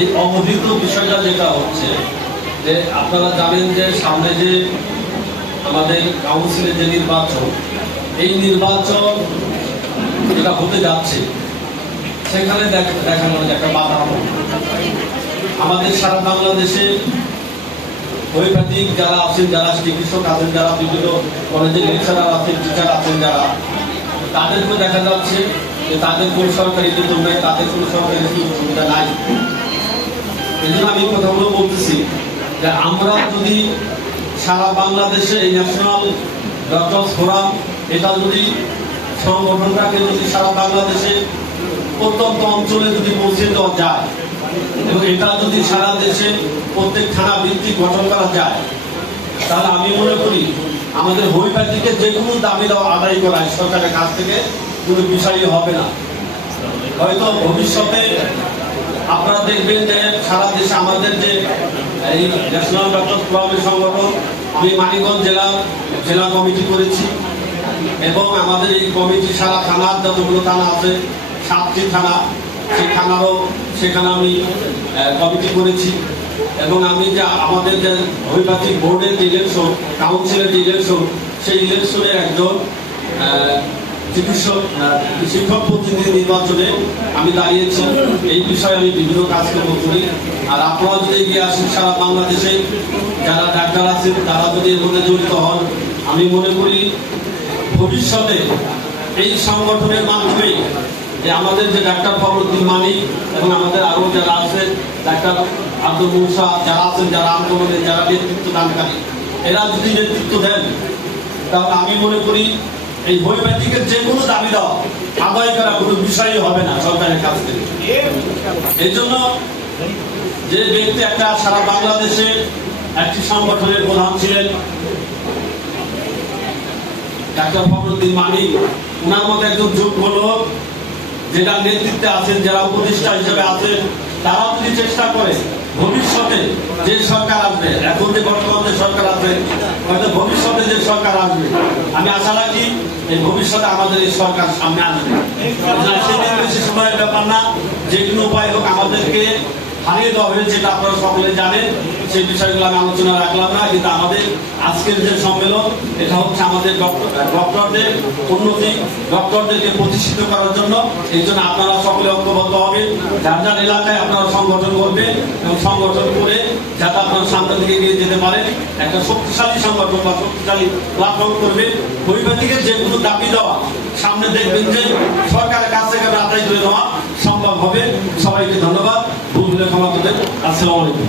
এই অবহিত বিষয়টা যেটা হচ্ছে যে আপনারা জানেন যে সামনে যে আমাদের কাউন্সিলের যে নির্বাচন, এই নির্বাচন যেটা হতে যাচ্ছে সেখানে দেখা গেল যে একটা বাধা হবে। আমাদের সারা বাংলাদেশে হোমিওপ্যাথিক যারা আছেন, যারা চিকিৎসক আছেন, যারা বিভিন্ন কলেজের লেকচারার আছেন, টিচার আছেন, যারা তাদেরকে দেখা যাচ্ছে যে তাদের কোনো সরকারি বেতন নেই, তাদের কোনো সরকারি সুযোগ সুবিধা নাই। এই জন্য আমি কথাগুলো বলতেছি যে আমরা যদি সারা বাংলাদেশে এই ন্যাশনাল ডক্টরস ফোরাম এটা যদি সংগঠনটাকে যদি সারা বাংলাদেশে প্রত্যন্ত অঞ্চলে যদি পৌঁছে দেওয়া যায় এবং এটা যদি সারা দেশে প্রত্যেক থানা ভিত্তিক গঠন করা যায়, তাহলে আমি মনে করি আমাদের হোমিওপ্যাথিকে যে কোনো দাবি দেওয়া আদায় করা সরকারের কাছ থেকে কোনো বিষয়ই হবে না। হয়তো ভবিষ্যতে আপনারা দেখবেন যে সারা দেশে আমাদের যে এই ন্যাশনাল ডক্টর ফোরামের সংগঠন, আমি মানিকগঞ্জ জেলা কমিটি করেছি এবং আমাদের এই কমিটি সারা থানার যতগুলো থানা আছে 7টি থানা, সেই থানারও সেখানে আমি কমিটি করেছি এবং আমি যে আমাদের যে হোমিওপ্যাথিক বোর্ডের যে ইলেকশন, কাউন্সিলের যে ইলেকশন, সেই ইলেকশনের একজন চিকিৎসক শিক্ষক প্রতিনিধি নির্বাচনে আমি দাঁড়িয়েছি। এই বিষয়ে আমি বিভিন্ন কাজকর্ম করি। আর আপনারা যদি এগিয়ে আসেন, সারা বাংলাদেশে যারা ডাক্তার আছেন তারা যদি এর মধ্যে জড়িত হন, আমি মনে করি ভবিষ্যতে এই সংগঠনের মাধ্যমে যে আমাদের যে ডাক্তার ফখরুদ্দিন মানিক এবং আমাদের আরো যারা আছেন, ডাক্তার আব্দুল মুসা যারা আছেন, যারা আন্দোলনে যারা নেতৃত্ব দানকারী, এরা যদি নেতৃত্ব দেন, তাহলে আমি মনে করি এই হোমিওপ্যাথিকের যে কোনো দাবি দেওয়া আদায় করা কোনো বিষয়ই হবে না সরকারের কাছ থেকে। এই জন্য যে ব্যক্তি একটা সারা বাংলাদেশে একটি সংগঠনের প্রধান ছিলেন ডাক্তার ফখরুদ্দিন মানিক, ওনার মতো একজন যোগ্য লোক যেটা নেতৃত্বে আছেন, যারা উপদেষ্টা হিসেবে আছেন, তারা যদি চেষ্টা করে ভবিষ্যতে যে সরকার আসবে, এখন যে বর্তমান যে সরকার আছে, হয়তো ভবিষ্যতে যে সরকার আসবে, আমি আশা রাখি এই ভবিষ্যতে আমাদের এই সরকার সামনে আসবে। সেদিন বেশি সময়ের ব্যাপার না, যে কোনো উপায় হোক আমাদেরকে হারিয়ে দেওয়া হয়েছে, যেটা আপনারা সকলে জানেন। সেই বিষয়গুলো আমি আলোচনা রাখলাম না, কিন্তু আমাদের আজকের যে সম্মেলন, এটা হচ্ছে আমাদের ডক্টরদের উন্নতি, ডক্টরদেরকে প্রতিষ্ঠিত করার জন্য। এই জন্য আপনারা সকলে ঐক্যবদ্ধ হবে, যার যার এলাকায় আপনারা সংগঠন করবেন এবং সংগঠন করে যাতে আপনারা সামনে দিকে এগিয়ে যেতে পারেন, একটা শক্তিশালী সংগঠন বা শক্তিশালী প্ল্যাটফর্ম করবেন। হোমিওপ্যাথিকের যে কোনো দাবি দেওয়া সামনে দেখবেন যে সরকারের কাছ থেকে আদায় করে নেওয়া সম্ভব হবে। সবাইকে ধন্যবাদ। ভুল হলে ক্ষমা করবেন। আসসালামু আলাইকুম।